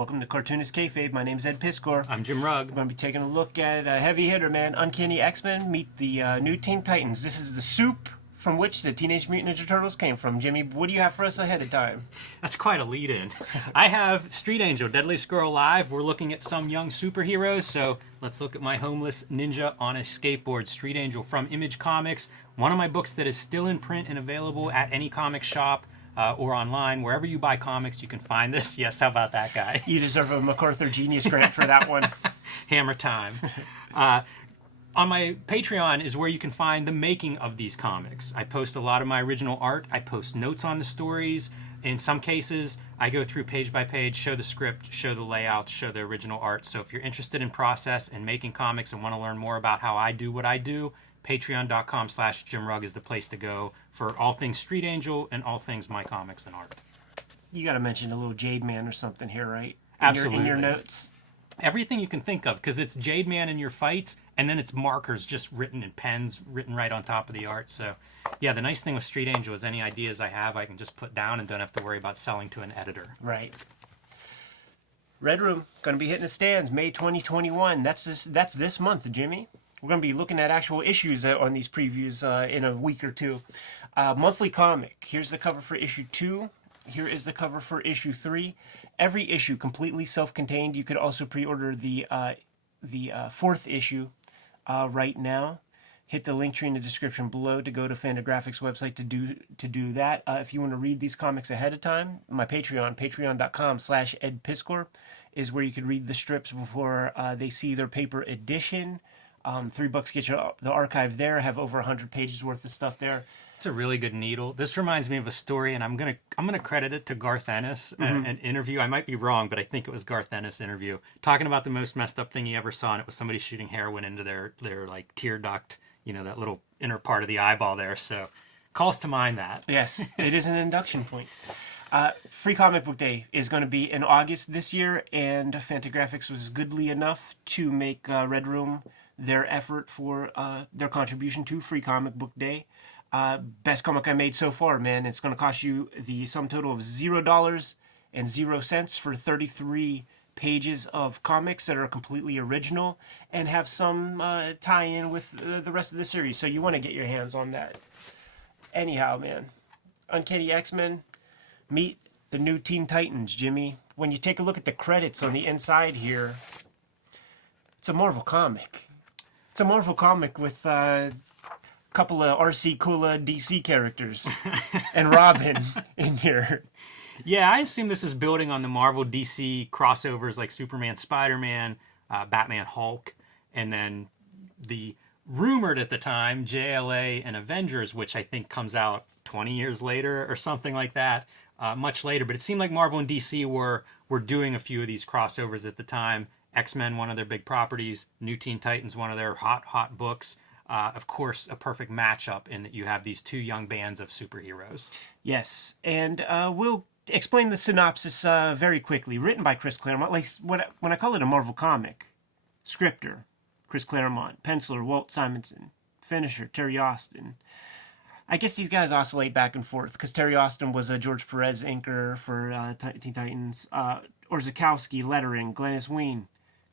Welcome to Cartoonist Kayfabe. My name's Ed Piskor. I'm Jim Rugg. We're going to be taking a look at a heavy hitter, man. Uncanny X-Men meet the new Teen Titans. This is the soup from which the Teenage Mutant Ninja Turtles came from. Jimmy, what do you have for us ahead of time? That's quite a lead-in. I have Street Angel, Deadly Squirrel Live. We're looking at some young superheroes, so let's look at my homeless ninja on a skateboard, Street Angel from Image Comics. One of my books that is still in print and available at any comic shop. Or online, wherever you buy comics, you can find this. Yes, how about that guy? You deserve a MacArthur Genius Grant for that one. Hammer time. On my Patreon is where you can find the making of these comics. I post a lot of my original art. I post notes on the stories. In some cases, I go through page by page, show the script, show the layout, show the original art. So if you're interested in process and making comics and want to learn more about how I do what I do, patreon.com/JimRugg is the place to go for all things Street Angel and all things my comics and art. You got to mention a little Jade Man or something here, right? Absolutely. In your notes. Everything you can think of, because it's Jade Man in your fights, and then it's markers just written in pens, written right on top of the art. So, yeah, the nice thing with Street Angel is any ideas I have, I can just put down and don't have to worry about selling to an editor. Right. Red Room, going to be hitting the stands May 2021. That's this month, Jimmy. We're going to be looking at actual issues on these previews in a week or two. Monthly comic. Here's the cover for issue 2. Here is the cover for issue 3. Every issue completely self-contained. You could also pre-order the 4th issue right now. Hit the link tree in the description below to go to Fantagraphics website to do that. If you want to read these comics ahead of time, my Patreon, patreon.com/EdPiskor, is where you could read the strips before they see their paper edition. $3 gets you the archive there. Have over 100 pages worth of stuff there. It's a really good needle. This reminds me of a story, and I'm gonna credit it to Garth Ennis, an interview. I might be wrong, but I think it was Garth Ennis interview talking about the most messed up thing he ever saw, and it was somebody shooting heroin into their like tear duct, that little inner part of the eyeball there. So calls to mind that. Yes, it is an induction point. Free Comic Book Day is going to be in August this year, and Fantagraphics was goodly enough to make Red Room their effort for their contribution to Free Comic Book Day. Best comic I made so far, man. It's going to cost you the sum total of $0.00 for 33 pages of comics that are completely original and have some tie-in with the rest of the series. So you want to get your hands on that. Anyhow, man, Uncanny X-Men meet the new Teen Titans, Jimmy. When you take a look at the credits on the inside here, it's a Marvel comic. It's a Marvel comic with a couple of RC Cola DC characters and Robin in here. Yeah, I assume this is building on the Marvel DC crossovers like Superman, Spider-Man, Batman, Hulk, and then the rumored at the time JLA and Avengers, which I think comes out 20 years later or something like that, much later. But it seemed like Marvel and DC were doing a few of these crossovers at the time. X-Men, one of their big properties. New Teen Titans, one of their hot books. Of course, a perfect matchup in that you have these two young bands of superheroes. Yes, and we'll explain the synopsis very quickly. Written by Chris Claremont. Like when I call it a Marvel comic, scripter, Chris Claremont. Penciler, Walt Simonson. Finisher, Terry Austin. I guess these guys oscillate back and forth because Terry Austin was a George Perez inker for Teen Titans. Orzechowski, lettering. Glennis Ween,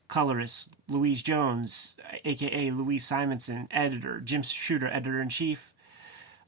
colorist. Louise Jones, a.k.a. Louise Simonson, editor. Jim Shooter, editor-in-chief.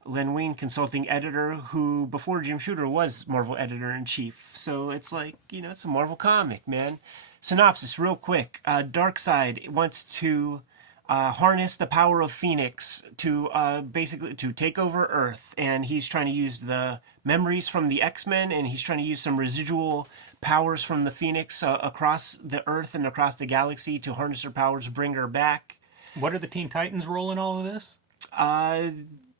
Len Wein, consulting editor, who before Jim Shooter was Marvel editor-in-chief. So it's like, it's a Marvel comic, man. Synopsis, real quick. Darkseid wants to harness the power of Phoenix to basically to take over Earth, and he's trying to use the memories from the X-Men, and he's trying to use some residual powers from the Phoenix across the Earth and across the galaxy to harness her powers, bring her back. What are the Teen Titans' role in all of this?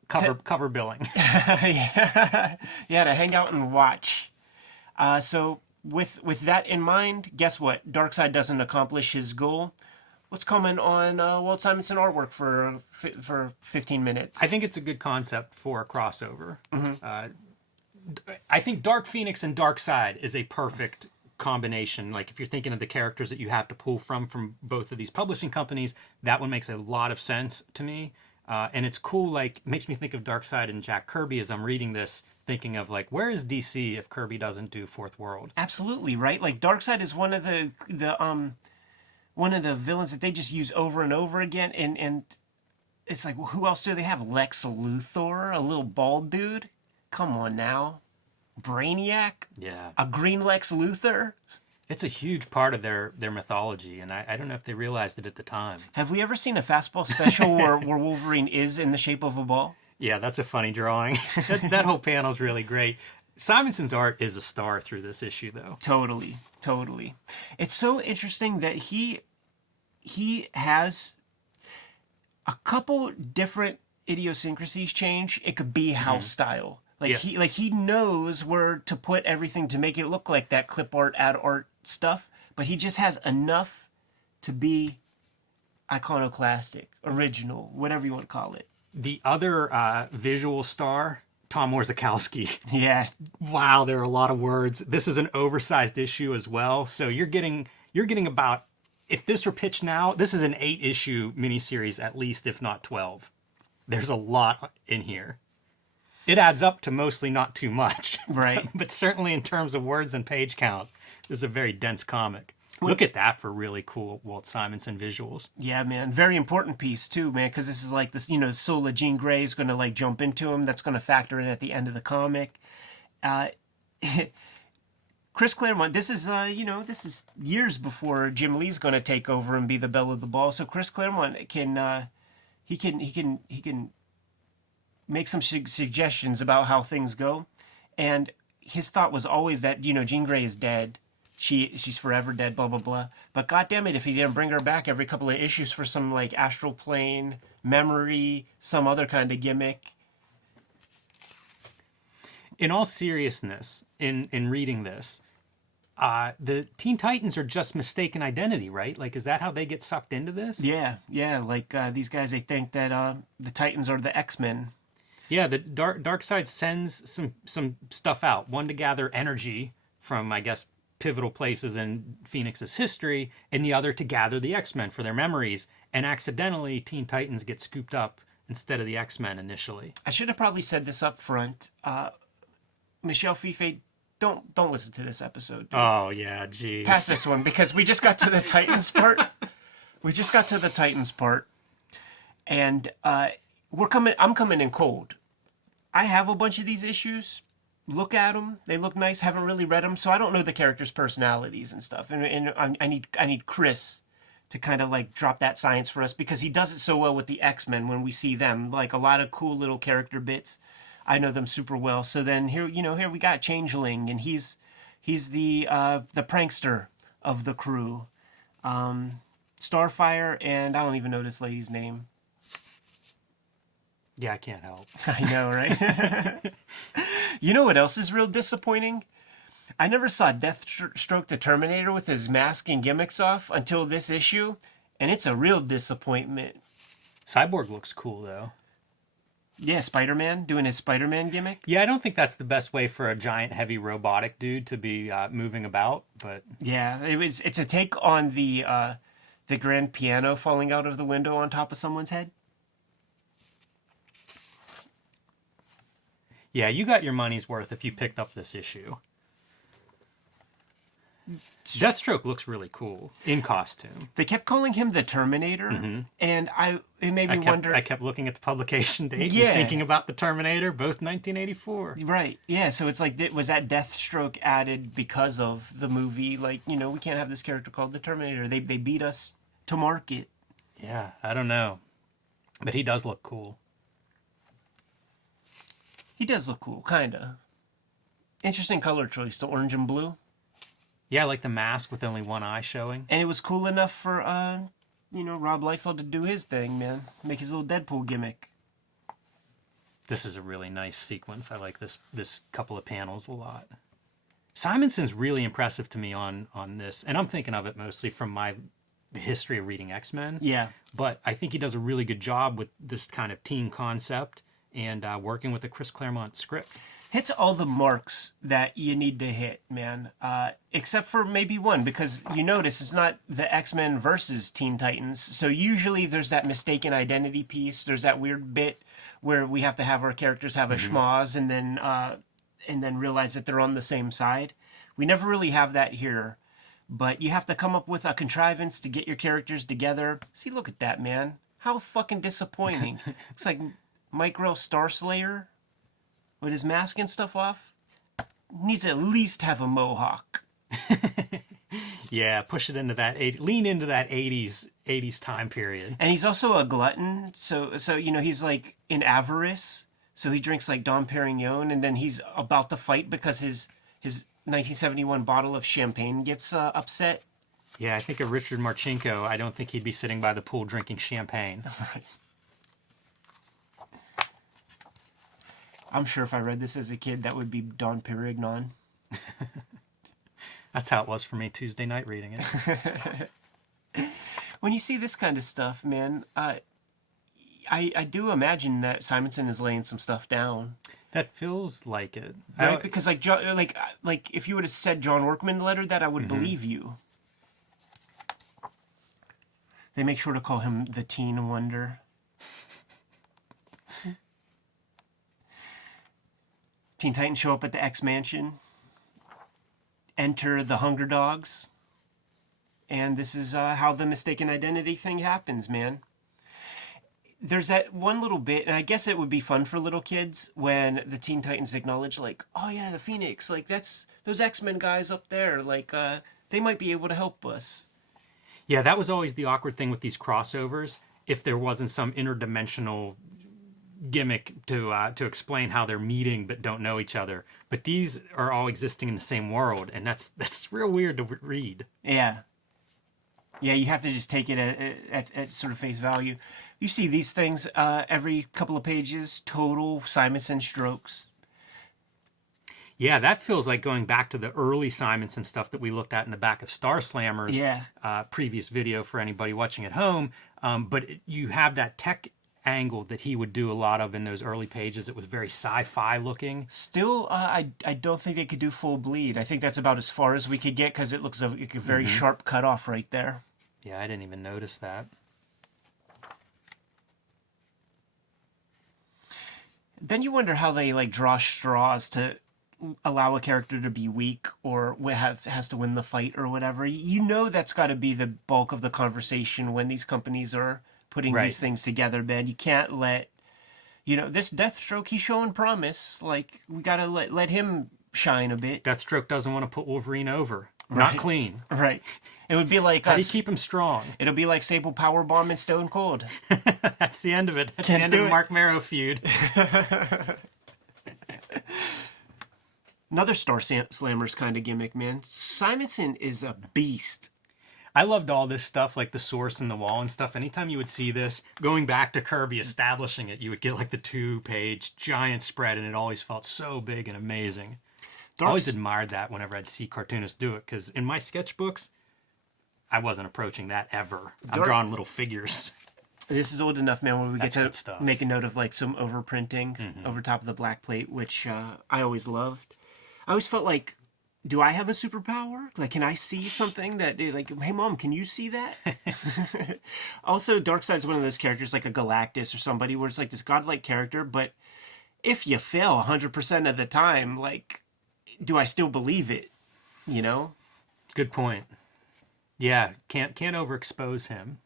Cover billing. Yeah, to hang out and watch. So with that in mind, guess what? Darkseid doesn't accomplish his goal. Let's comment on Walt Simonson artwork for 15 minutes. I think it's a good concept for a crossover. I think Dark Phoenix and Darkseid is a perfect combination. Like if you're thinking of the characters that you have to pull from both of these publishing companies, that one makes a lot of sense to me. And it's cool, like, makes me think of Darkseid and Jack Kirby as I'm reading this, thinking of, like, where is DC if Kirby doesn't do Fourth World? Absolutely, right? Like Darkseid is one of the villains that they just use over and over again, and it's like, well, who else do they have? Lex Luthor, a little bald dude. Come on now, Brainiac, Yeah. a green Lex Luthor. It's a huge part of their mythology, and I don't know if they realized it at the time. Have we ever seen a fastball special where Wolverine is in the shape of a ball? Yeah, that's a funny drawing. That whole panel's really great. Simonson's art is a star through this issue, though. Totally, totally. It's so interesting that he has a couple different idiosyncrasies change. It could be house style. Like Yes. he knows where to put everything to make it look like that clip art, ad art stuff, but he just has enough to be iconoclastic, original, whatever you want to call it. The other visual star, Tom Orzechowski. Yeah, Wow, there are a lot of words. This is an oversized issue as well, so you're getting about, if this were pitched now, this is an 8-issue miniseries at least, if not 12. There's a lot in here. It adds up to mostly not too much. right. But certainly in terms of words and page count, this is a very dense comic. Look at that for really cool Walt Simonson visuals. Yeah, man. Very important piece, too, man, because this is like this, soul of Jean Grey is going to, like, jump into him. That's going to factor in at the end of the comic. Chris Claremont, this is, this is years before Jim Lee's going to take over and be the belle of the ball. So Chris Claremont can make some suggestions about how things go. And his thought was always that, Jean Grey is dead. She's forever dead, blah, blah, blah. But goddammit, if he didn't bring her back every couple of issues for some, like, astral plane, memory, some other kind of gimmick. In all seriousness, in reading this, the Teen Titans are just mistaken identity, right? Like, is that how they get sucked into this? Yeah, like these guys, they think that the Titans are the X-Men. Yeah, the Darkseid sends some stuff out. One to gather energy from, I guess, pivotal places in Phoenix's history, and the other to gather the X-Men for their memories. And accidentally, Teen Titans get scooped up instead of the X-Men initially. I should have probably said this up front. Michelle Fife, don't listen to this episode. Dude. Oh, yeah, geez. Pass this one, because we just got to the Titans part. And I'm coming in cold. I have a bunch of these issues. Look at them. They look nice. Haven't really read them, so I don't know the characters' personalities and stuff. And I need Chris to kind of like drop that science for us, because he does it so well with the X-Men when we see them. Like a lot of cool little character bits. I know them super well. So then here we got Changeling, and he's the prankster of the crew. Starfire, and I don't even know this lady's name. Yeah, I can't help. I know, right? You know what else is real disappointing? I never saw Deathstroke the Terminator with his mask and gimmicks off until this issue, and it's a real disappointment. Cyborg looks cool, though. Yeah, Spider-Man, doing his Spider-Man gimmick. Yeah, I don't think that's the best way for a giant, heavy, robotic dude to be moving about, but... Yeah, it's a take on the grand piano falling out of the window on top of someone's head. Yeah, you got your money's worth if you picked up this issue. Deathstroke looks really cool in costume. They kept calling him the Terminator, and it made me wonder. I kept looking at the publication date Yeah. and thinking about the Terminator, both 1984. Right, yeah, so it's like, was that Deathstroke added because of the movie? Like, we can't have this character called the Terminator. They beat us to market. Yeah, I don't know. But he does look cool. He does look cool, kinda. Interesting color choice, the orange and blue. Yeah, I like the mask with only one eye showing. And it was cool enough for, Rob Liefeld to do his thing, man. Make his little Deadpool gimmick. This is a really nice sequence. I like this couple of panels a lot. Simonson's really impressive to me on this, and I'm thinking of it mostly from my history of reading X-Men. Yeah. But I think he does a really good job with this kind of teen concept and working with a Chris Claremont script. hits all the marks that you need to hit, man. Except for maybe one, because you notice it's not the X-Men versus Teen Titans. So usually there's that mistaken identity piece. There's that weird bit where we have to have our characters have a schmoz and then realize that they're on the same side. We never really have that here. But you have to come up with a contrivance to get your characters together. See, look at that, man. How fucking disappointing. It's like Micro Starslayer with his mask and stuff off. Needs to at least have a mohawk. Yeah, push it into that, lean into that 80s time period. And he's also a glutton. So you know, he's like in avarice. So he drinks like Dom Perignon, and then he's about to fight because his 1971 bottle of champagne gets upset. Yeah, I think of Richard Marchenko. I don't think he'd be sitting by the pool drinking champagne. Right. I'm sure if I read this as a kid, that would be Dom Perignon. That's how it was for me Tuesday night reading it. When you see this kind of stuff, man, I do imagine that Simonson is laying some stuff down. That feels like it. Right? Because like if you would have said John Workman lettered that, I would believe you. They make sure to call him the Teen Wonder. Teen Titans show up at the X Mansion. Enter the Hunger Dogs. And this is how the mistaken identity thing happens, man. There's that one little bit, and I guess it would be fun for little kids when the Teen Titans acknowledge, like, oh yeah, the Phoenix, like that's those X-Men guys up there, like they might be able to help us. Yeah, that was always the awkward thing with these crossovers. If there wasn't some interdimensional gimmick to explain how they're meeting but don't know each other, but these are all existing in the same world, and that's real weird to read. Yeah, you have to just take it at sort of face value. You see these things every couple of pages, total Simonson strokes. Yeah, that feels like going back to the early Simonson stuff that we looked at in the back of Star Slammer's previous video for anybody watching at home. But you have that tech angle that he would do a lot of in those early pages. It was very sci-fi looking. Still, I don't think they could do full bleed. I think that's about as far as we could get because it looks like a very sharp cutoff right there. Yeah, I didn't even notice that. Then you wonder how they like draw straws to allow a character to be weak or has to win the fight or whatever. You know that's got to be the bulk of the conversation when these companies are putting these things together, man. You can't let, this Deathstroke, he's showing promise. Like, we got to let him shine a bit. Deathstroke doesn't want to put Wolverine over. Not clean. Right. It would be like How do you keep him strong? It'll be like Sable Powerbomb and Stone Cold. That's the end of it. That's the end of the Mark Marrow feud. Another Star Slammers kind of gimmick, man. Simonson is a beast. I loved all this stuff, like the source and the wall and stuff. Anytime you would see this, going back to Kirby establishing it, you would get like the 2-page giant spread, and it always felt so big and amazing. I always admired that whenever I'd see cartoonists do it, because in my sketchbooks, I wasn't approaching that ever. I'm drawing little figures. This is old enough, man, where we get to make a note of like some overprinting over top of the black plate, which I always loved. I always felt like, do I have a superpower? Like, can I see something that, like, hey, Mom, can you see that? Also, Darkseid's one of those characters, like a Galactus or somebody, where it's like this godlike character, but if you fail 100% of the time, like, do I still believe it? Good point. Yeah, can't overexpose him.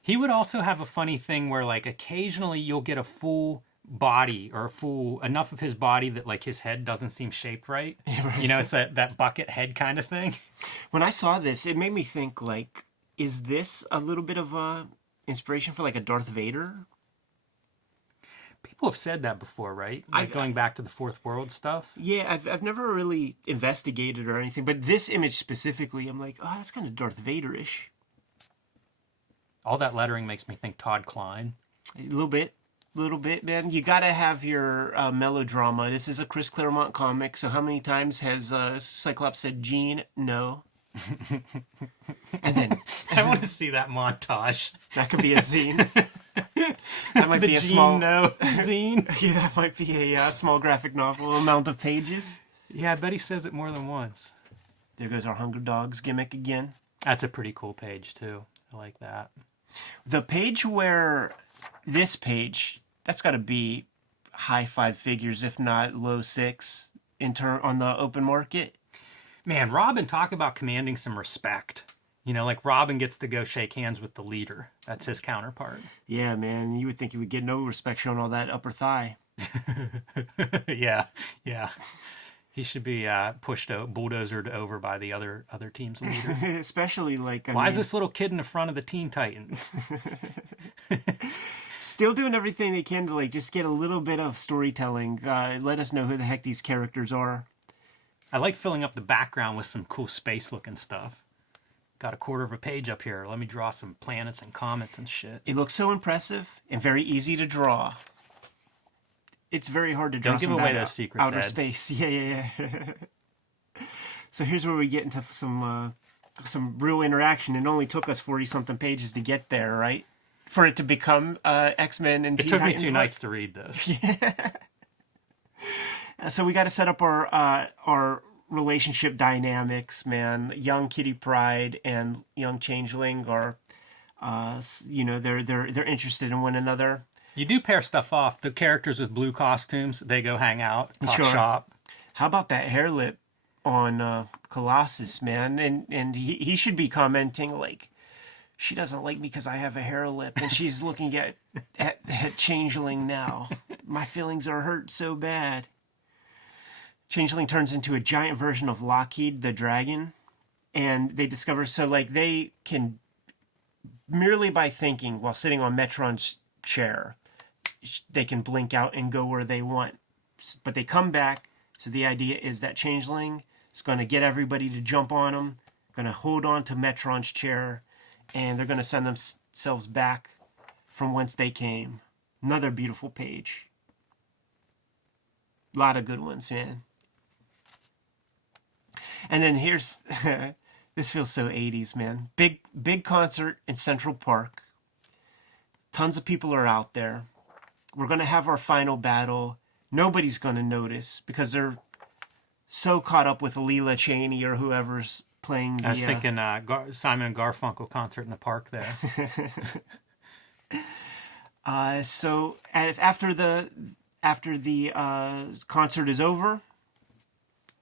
He would also have a funny thing where, like, occasionally you'll get a full body or enough of his body that, like, his head doesn't seem shaped right. Right. It's that bucket head kind of thing. When I saw this, it made me think, like, is this a little bit of a inspiration for, like, a Darth Vader? People have said that before, right? Like going back to the Fourth World stuff. Yeah, I've never really investigated or anything, but this image specifically, I'm like, oh, that's kind of Darth Vader-ish. All that lettering makes me think Todd Klein. A little bit, man. You gotta have your melodrama. This is a Chris Claremont comic, so how many times has Cyclops said, Gene, no? And then... I want to see that montage. That could be a zine. That might The be a Gene small No zine. Yeah, that might be a small graphic novel amount of pages. Yeah, I bet he says it more than once. There goes our Hunger Dogs gimmick again. That's a pretty cool page too. I like that. The page where this page, that's got to be high five figures, if not low six, on the open market. Man, Robin, talk about commanding some respect. You know, like Robin gets to go shake hands with the leader. That's his counterpart. Yeah, man, you would think he would get no respect showing all that upper thigh. Yeah. He should be bulldozered over by the other team's leader. Especially like, Why is this little kid in the front of the Teen Titans? Still doing everything they can to like just get a little bit of storytelling. Let us know who the heck these characters are. I like filling up the background with some cool space-looking stuff. Got a quarter of a page up here. Let me draw some planets and comets and shit. It looks so impressive and very easy to draw. It's very hard to draw. Don't give away those secrets, outer Ed. space. Yeah. So here's where we get into some real interaction. It only took us 40-something pages to get there, right? For it to become X-Men and It took me 2 nights to read this. So we got to set up our relationship dynamics, man. Young Kitty Pryde and young Changeling are, they're interested in one another. You do pair stuff off. The characters with blue costumes, they go hang out, talk Sure. shop. How about that hair lip on Colossus, man? And he should be commenting like, she doesn't like me because I have a hair lip, and she's looking at Changeling now. My feelings are hurt so bad. Changeling turns into a giant version of Lockheed the dragon, and they discover they can merely by thinking while sitting on Metron's chair, they can blink out and go where they want. But they come back, so the idea is that Changeling is going to get everybody to jump on him, going to hold on to Metron's chair, and they're going to send themselves back from whence they came. Another beautiful page. A lot of good ones, man. And then here's, this feels so 80s, man. Big concert in Central Park. Tons of people are out there. We're going to have our final battle. Nobody's going to notice because they're so caught up with Leela Cheney or whoever's playing the... I was thinking Simon and Garfunkel concert in the park there. So after the concert is over,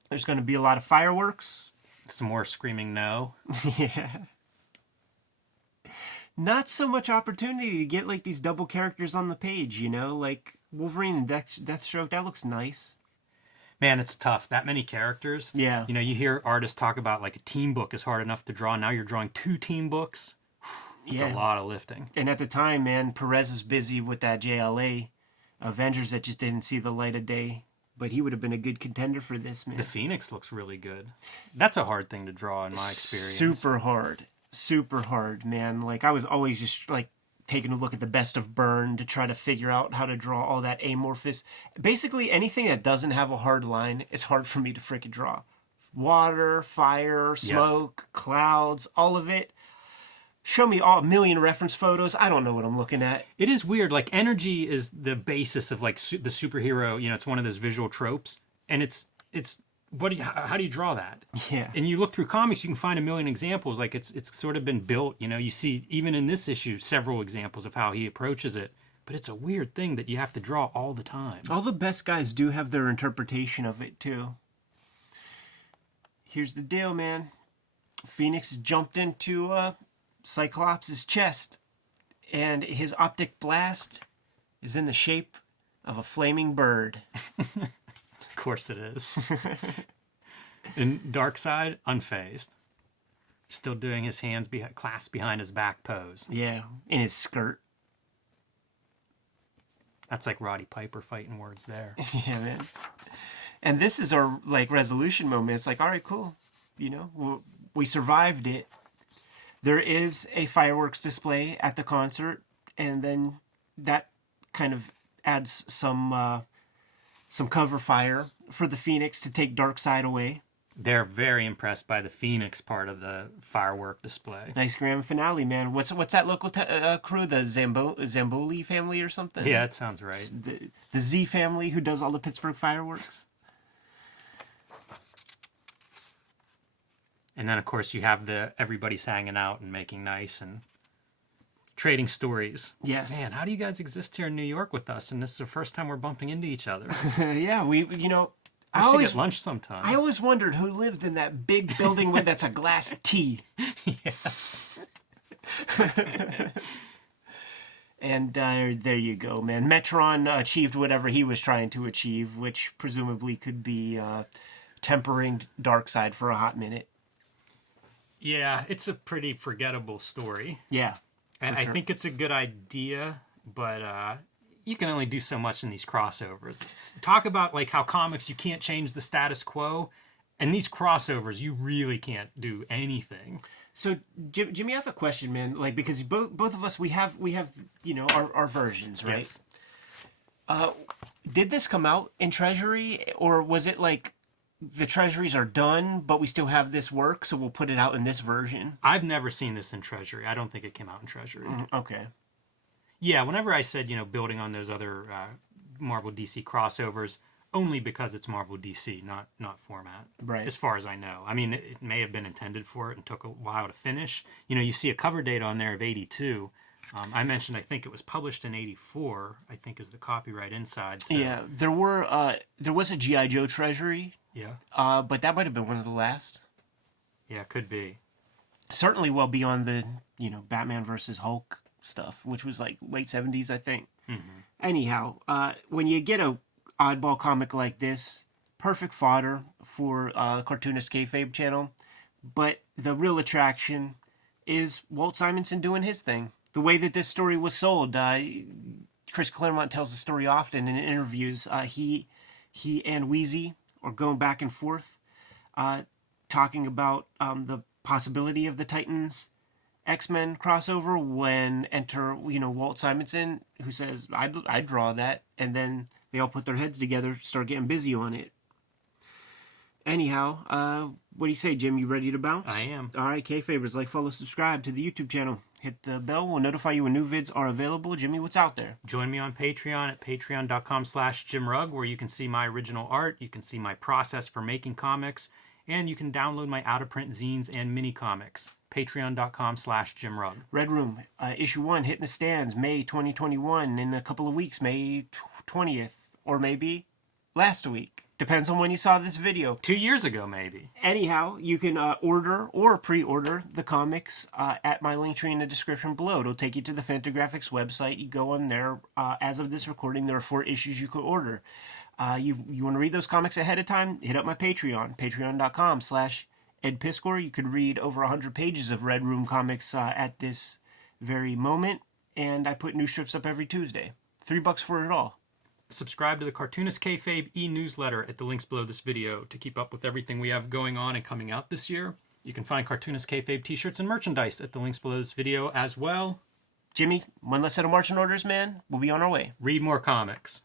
there's going to be a lot of fireworks. Some more screaming no. Yeah. Not so much opportunity to get like these double characters on the page, like Wolverine and Deathstroke. That looks nice. Man, it's tough. That many characters. Yeah. You hear artists talk about like a team book is hard enough to draw. Now you're drawing 2 team books. It's a lot of lifting. And at the time, man, Perez is busy with that JLA Avengers that just didn't see the light of day. But he would have been a good contender for this, man. The Phoenix looks really good. That's a hard thing to draw in my experience. Super hard, man. Like I was always just like taking a look at the best of Byrne to try to figure out how to draw all that amorphous. Basically, anything that doesn't have a hard line is hard for me to freaking draw. Water, fire, smoke, clouds, all of it. Show me a million reference photos. I don't know what I'm looking at. It is weird. Like energy is the basis of like the superhero. It's one of those visual tropes, and it's how do you draw that? Yeah. And you look through comics, you can find a million examples. Like it's sort of been built. You see even in this issue several examples of how he approaches it. But it's a weird thing that you have to draw all the time. All the best guys do have their interpretation of it too. Here's the deal, man. Phoenix jumped into Cyclops' chest, and his optic blast is in the shape of a flaming bird. Of course it is. And Darkseid, unfazed. Still doing his hands clasped behind his back pose. Yeah, in his skirt. That's like Roddy Piper fighting words there. Yeah, man. And this is our like resolution moment. It's like, all right, cool. We survived it. There is a fireworks display at the concert, and then that kind of adds some cover fire for the Phoenix to take Darkseid away. They're very impressed by the Phoenix part of the firework display. Nice grand finale, man. What's that local crew? The Zamboli family or something? Yeah, that sounds right. The Z family who does all the Pittsburgh fireworks. And then, of course, you have everybody's hanging out and making nice and trading stories. Yes. Man, how do you guys exist here in New York with us? And this is the first time we're bumping into each other. Yeah, we I should get lunch sometime. I always wondered who lived in that big building that's a glass T. Yes. And there you go, man. Metron achieved whatever he was trying to achieve, which presumably could be tempering Darkseid for a hot minute. Yeah, it's a pretty forgettable story. Yeah. And I think it's a good idea, but you can only do so much in these crossovers. Talk about like how comics, you can't change the status quo. And these crossovers, you really can't do anything. So, Jimmy, I have a question, man. Like, because both of us, we have our versions, right? Yes. Did this come out in Treasury, or was it like the Treasuries are done, but we still have this work, so we'll put it out in this version? I've never seen this in Treasury. I don't think it came out in Treasury. Okay. Yeah, whenever I said, building on those other Marvel DC crossovers, only because it's Marvel DC, not format. Right. As far as I know. I mean, it may have been intended for it and took a while to finish. You see a cover date on there of 82. I mentioned, I think it was published in 84, I think is the copyright inside. So. Yeah, there was a G.I. Joe Treasury. Yeah. But that might have been one of the last. Yeah, could be. Certainly well beyond the, Batman versus Hulk stuff, which was like late 70s, I think. Mm-hmm. Anyhow, when you get a oddball comic like this, perfect fodder for Cartoonist Kayfabe channel. But the real attraction is Walt Simonson doing his thing. The way that this story was sold, Chris Claremont tells the story often in interviews. He and Wheezy are going back and forth, talking about the possibility of the Titans X-Men crossover when enter Walt Simonson, who says I'd draw that, and then they all put their heads together, start getting busy on it. Anyhow, what do you say, Jim? You ready to bounce? I am. All right, Kayfabers, like, follow, subscribe to the YouTube channel. Hit the bell. We'll notify you when new vids are available. Jimmy, what's out there? Join me on Patreon at patreon.com/JimRugg, where you can see my original art, you can see my process for making comics, and you can download my out-of-print zines and mini comics. Patreon.com/JimRugg. Red Room, issue 1, hitting the stands, May 2021, in a couple of weeks, May 20th, or maybe last week. Depends on when you saw this video. 2 years ago, maybe. Anyhow, you can order or pre-order the comics at my link tree in the description below. It'll take you to the Fantagraphics website. You go on there. As of this recording, there are 4 issues you could order. You want to read those comics ahead of time? Hit up my Patreon, patreon.com/EdPiskor. You could read over 100 pages of Red Room comics at this very moment. And I put new strips up every Tuesday. $3 for it all. Subscribe to the Cartoonist Kayfabe e-newsletter at the links below this video to keep up with everything we have going on and coming out this year. You can find Cartoonist Kayfabe t-shirts and merchandise at the links below this video as well. Jimmy, one less set of marching orders, man. We'll be on our way. Read more comics.